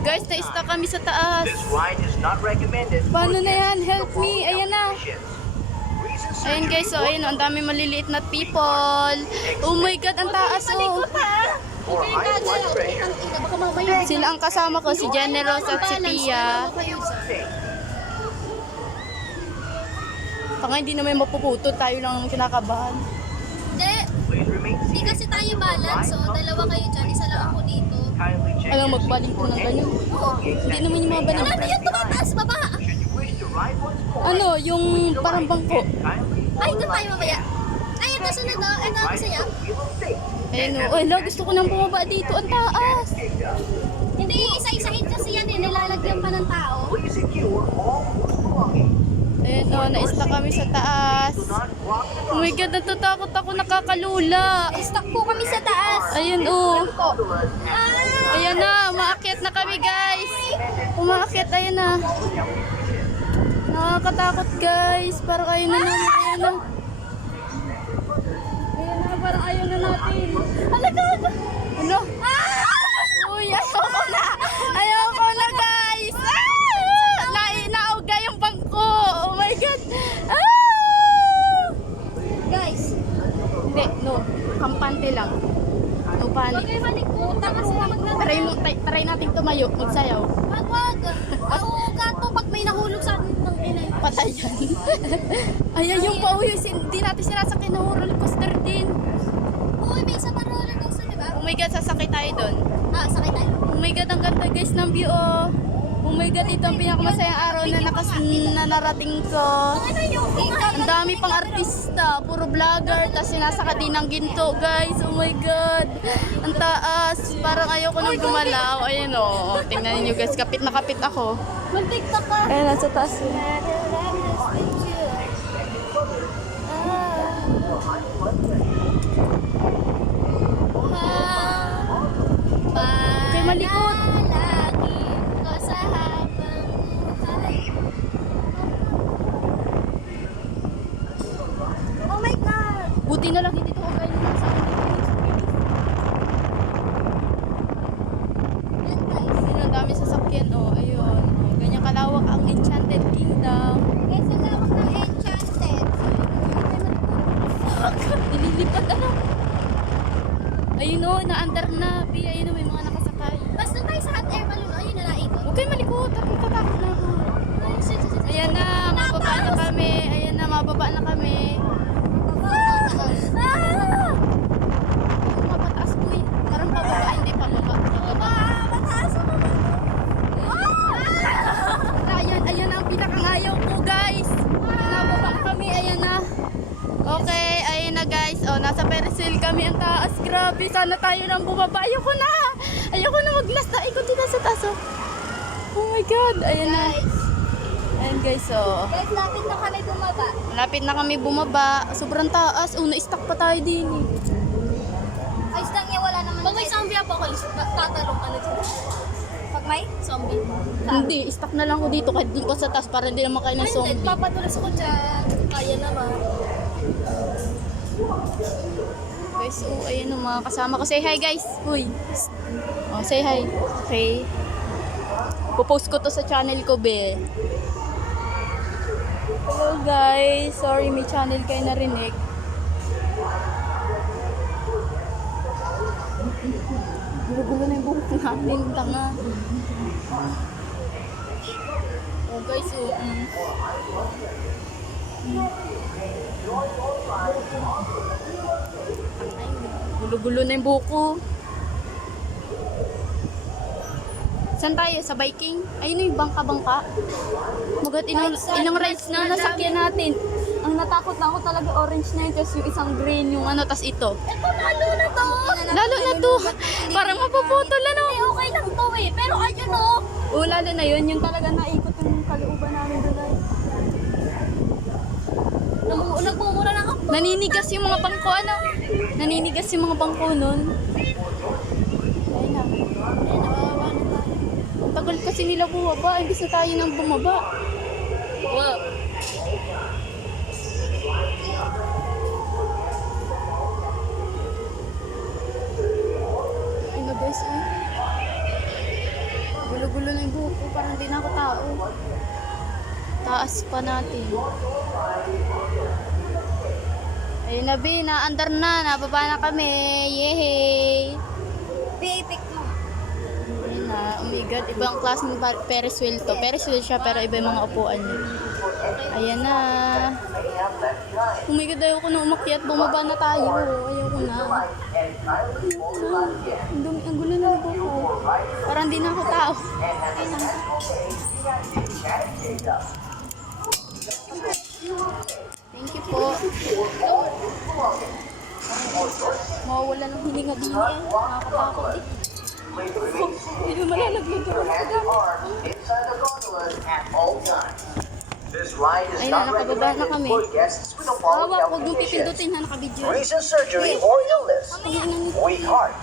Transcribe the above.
Guys, na-stuck kami sa taas. Paano na yan? Help me. Ayan na. Ayan guys, so ayun, ang dami maliliit na people. Oh my God, ang taas oh. Sila ang kasama ko, si Generous at si Pia. Tanga, hindi naman mapuputo. Tayo lang ang kinakabahan. Hindi kasi tayo balance, so dalawa kayo dyan, isa lang ako dito. Alam, magbaling ko ng ganyan. Hindi naman yung mga baling. Ano yan? Tumataas, baba! Ano, yung parang bangko. Ay, doon tayo mamaya. Ay, ito sunod na. Ito ang masaya. Ayun o. Ay, gusto ko nang bumaba dito. Ang taas. Hindi, isa-isahin kasi yan eh. Nilalagyan pa ng tao. Ayun o, na-stuck kami sa taas. Oh my God, natatakot ako. Nakakalula. Stuck po kami sa taas. Ayun o. Ayan na, umaakyat na kami guys. Umaakyat, ayan na. Nakakatakot guys. Parang ayaw na naman. Ayan na. Ayan na, parang ayaw na natin. Alaga! Ano? Uy, ayoko na. Ayoko na guys. Naauga yung bangko. Oh my God. Guys. Hindi, no. Kampante lang. No panic. Huwag kayo manikutan kasi Try natin tumayo, magsayaw. Wag. Ako gato pag may nahulog sa atin ng inay. Patay yan. Ayan yung pauwi. Hindi natin sinasakyan na roller coaster din. Uy, may isa pa roller coaster, di ba? Oh my God, sasakay tayo doon. Sakay tayo. Oh my God, ang ganda guys ng view oh. Oh my God, ito ang pinakamasayang araw na narating ko. Ano yung Ang dami pang artista, puro vlogger, tapos sinasaka din ng ginto guys. Oh my God, ang taas. Parang ayoko nang gumalaw. Ayun oh, tingnan niyo guys, kapit na kapit ako. mag-tiktok ka. Ayun, nasa taas. Okay, malikot. Ko sa habang buhay. Oh my God! Buti na lang hindi ito kung kayo lang sa akin. Yan guys. Ayun, ang dami sasakyan oh. Ayun, oh, ganyan kalawak ang Enchanted Kingdom. Guys, ang lawak ng Enchanted. Nililipad ano? Ayun oh, na-under na. Pia, ayun oh, may mga nakasakay. Basta tayo sa hot air balloon. Ayun na naikot. Huwag kayo malikot. At natatakot na ako. Ayan na, mababa na kami. Ayan na, mababa na kami. Mapataas po eh. Parang pababa, hindi pababa. Mataas ako. Ayan ang pinakangayaw ko guys. Nababa kami, ayan na. Okay, ayan na guys. Oh, nasa Ferris wheel kami ang taas. Grabe, sana tayo nang bumaba. Ayoko na. Ayoko na mag-last na. Ikot dito sa taas. Oh my God, ayan na. Ayan guys, oh. Guys, lapit na kami bumaba. Malapit na kami bumaba. Sobrang taas. Oh, na-stuck pa tayo din eh. Ayos lang yan, wala naman. Pag may zombie apocalypse, tatalong ka na dyan. Pag may zombie? Hindi, stuck na lang ko dito kahit doon ko sa taas para hindi naman kayo ng zombie. Papadulas ako dyan. Kaya naman. Guys, oh, ayan ang mga kasama ko. Say hi guys. Uy. Oh, say hi. Okay. Popost ko to sa channel ko, be. Hello guys. Sorry, may channel kayo narinig. Gulo-gulo na yung buhok namin. Tanga. Oh guys, oh. Gulo-gulo na yung buko. Saan tayo? Sa biking? Ayun yung bangka-bangka. Magat ilang rides na nasakyan natin. Ang natakot na ako talaga orange na yun. Tapos yung isang green, yung ano, tas ito. Ito, lalo na to. Lalo na to. Parang mapuputol ano. Okay lang to eh. Pero ayun o. Oo, lalo na yun. Yung talaga naikot yung kalooban namin doon. Nagmumura na ako. Naninigas yung mga bangko, ano? Naninigas yung mga bangko nun. Ayun na. Ang tagal kasi nila bumaba. Imbis na tayo nang bumaba. Wow. Ayun na guys, parang di na ako tao. Taas pa natin. Ayun na, B, naandar na, nababa na kami. Yehey! Pick mo. Ayun na, oh my God, ibang klase ng Ferris wheel to. Ferris wheel siya, pero iba yung mga upuan niya. Ayan na. Oh my God, ayoko na umakyat. Bumaba na tayo. Ayoko na. Ang gulo na ng buko. Parang di na ako tao. Ayun na. Thank you po. Mawawala ng hininga din eh. Nakakatakot eh. Hindi naman malalaglag ako. Inside the gondolas at all times. This ride is Ayun na, not nakababa na recommended kami. for guests with the following Hawa, huwag mong complications: pipindutin ha, nakabidyo. recent surgery or illness, Ayun na. weak heart,